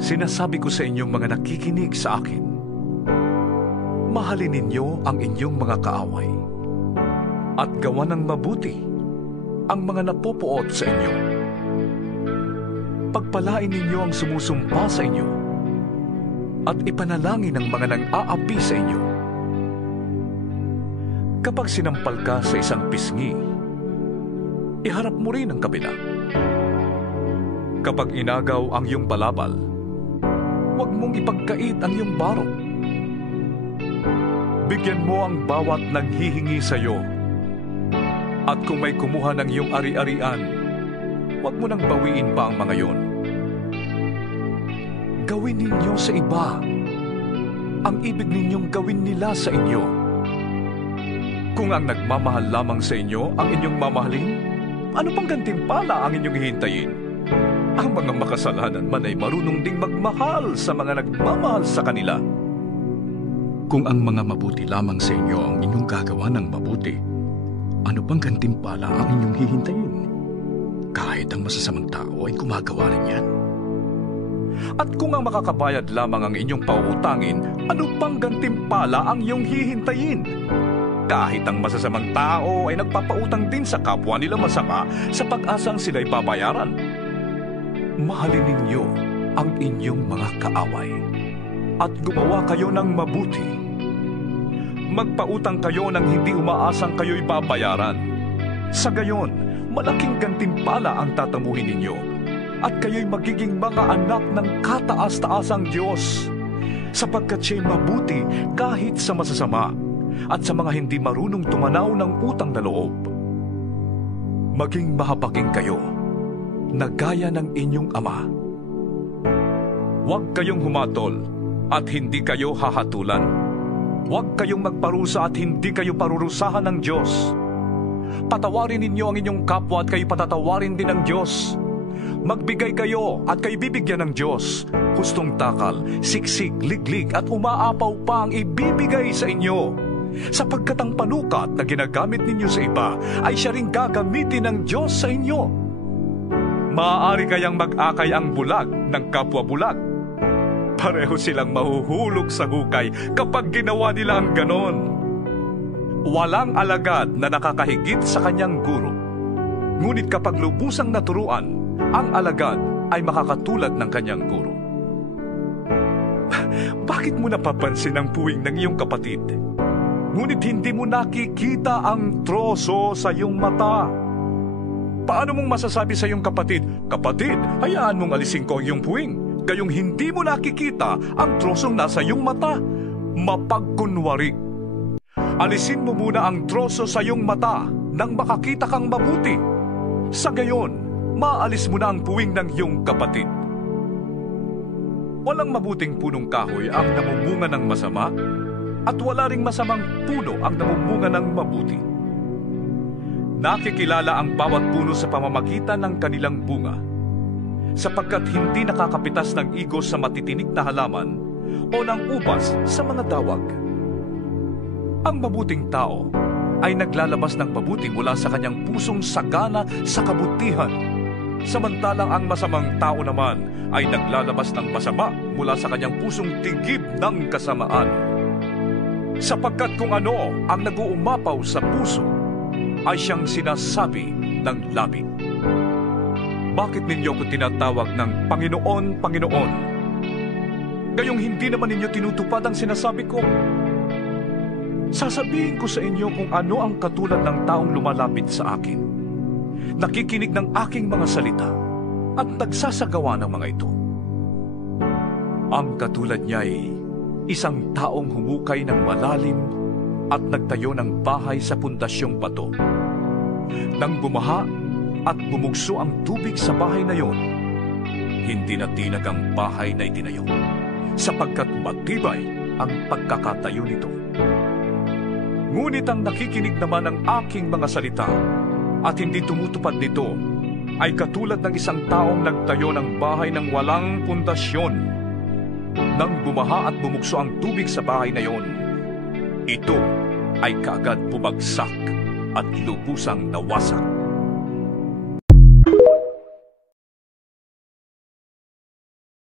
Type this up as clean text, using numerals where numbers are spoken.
Sinasabi ko sa inyong mga nakikinig sa akin, mahalin ninyo ang inyong mga kaaway at gawa ng mabuti ang mga napupuot sa inyo. Pagpalain ninyo ang sumusumpa sa inyo at ipanalangin ang mga nang-aapi sa inyo. Kapag sinampal ka sa isang pisngi, iharap mo rin ang kabila. Kapag inagaw ang iyong balabal, huwag mong ipagkait ang iyong baro. Bigyan mo ang bawat nanghihingi sa iyo. At kung may kumuha ng iyong ari-arian, huwag mo nang bawiin pa ang mga yon. Gawin ninyo sa iba ang ibig ninyong gawin nila sa inyo. Kung ang nagmamahal lamang sa inyo ang inyong mamahalin, ano pang gantimpala ang inyong hihintayin? Ang mga makasalanan man ay marunong ding magmahal sa mga nagmamahal sa kanila. Kung ang mga mabuti lamang sa inyo ang inyong gagawa ng mabuti, ano pang gantimpala ang inyong hihintayin? Kahit ang masasamang tao ay gumagawa rin yan. At kung ang makakabayad lamang ang inyong pauutangin, ano pang gantimpala ang iyong hihintayin? Kahit ang masasamang tao ay nagpapautang din sa kapwa nila masama sa pag-asang sila'y babayaran. Mahalin ninyo ang inyong mga kaaway at gumawa kayo ng mabuti. Magpautang kayo nang hindi umaasang kayo'y babayaran. Sa gayon, malaking gantimpala ang tatamuhin ninyo at kayo'y magiging mga anak ng kataas-taasang Diyos, sapagkat siya'y mabuti kahit sa masasama at sa mga hindi marunong tumanaw ng utang na loob. Maging mahabagin kayo na gaya ng inyong ama. Huwag kayong humatol at hindi kayo hahatulan. Huwag kayong magparusa at hindi kayo parurusahan ng Diyos. Patawarin ninyo ang inyong kapwa at kayo patatawarin din ng Diyos. Magbigay kayo at kayo bibigyan ng Diyos. Hustong takal, siksik, liglig at umaapaw pa ang ibibigay sa inyo. Sapagkat ang panukat na ginagamit ninyo sa iba ay siya ring gagamitin ng Diyos sa inyo. Maaari kayang mag-akay ang bulag ng kapwa bulag. Pareho silang mahuhulog sa hukay kapag ginawa nila ang ganon. Walang alagad na nakakahigit sa kanyang guro. Ngunit kapag lubusang naturuan, ang alagad ay makakatulad ng kanyang guro. Bakit mo napapansin ang puwing ng iyong kapatid? Ngunit hindi mo nakikita ang troso sa iyong mata. Paano mong masasabi sa iyong kapatid, "Kapatid, hayaan mong alisin ko ang iyong puwing," gayong hindi mo nakikita ang trosong nasa iyong mata? Mapagkunwari. Alisin mo muna ang troso sa iyong mata nang makakita kang mabuti. Sa gayon, maalis mo na ang puwing ng iyong kapatid. Walang mabuting punong kahoy ang namumunga ng masama, at wala ring masamang puno ang namumunga ng mabuti. Nakikilala ang bawat puno sa pamamagitan ng kanilang bunga, sapagkat hindi nakakapitas ng igos sa matitinik na halaman o ng ubas sa mga dawag. Ang mabuting tao ay naglalabas ng mabuti mula sa kanyang pusong sagana sa kabutihan, samantalang ang masamang tao naman ay naglalabas ng masama mula sa kanyang pusong tigib ng kasamaan. Sapagkat kung ano ang nag-uumapaw sa puso, ay siyang sinasabi ng labi. Bakit ninyo ko tinatawag ng Panginoon, Panginoon? Gayong hindi naman ninyo tinutupad ang sinasabi ko. Sasabihin ko sa inyo kung ano ang katulad ng taong lumalapit sa akin, nakikinig ng aking mga salita, at nagsasagawa ng mga ito. Ang katulad niya ay isang taong humukay ng malalim at nagtayo ng bahay sa pundasyong bato. Nang bumaha at bumugso ang tubig sa bahay na yon, hindi na tinag ang bahay na itinayo, sapagkat matibay ang pagkakatayo nito. Ngunit ang nakikinig naman ng aking mga salita at hindi tumutupad nito ay katulad ng isang taong nagtayo ng bahay ng walang pundasyon. Nang bumaha at bumugso ang tubig sa bahay na yon, ito ay kaagad bumagsak at lubusang nawasak.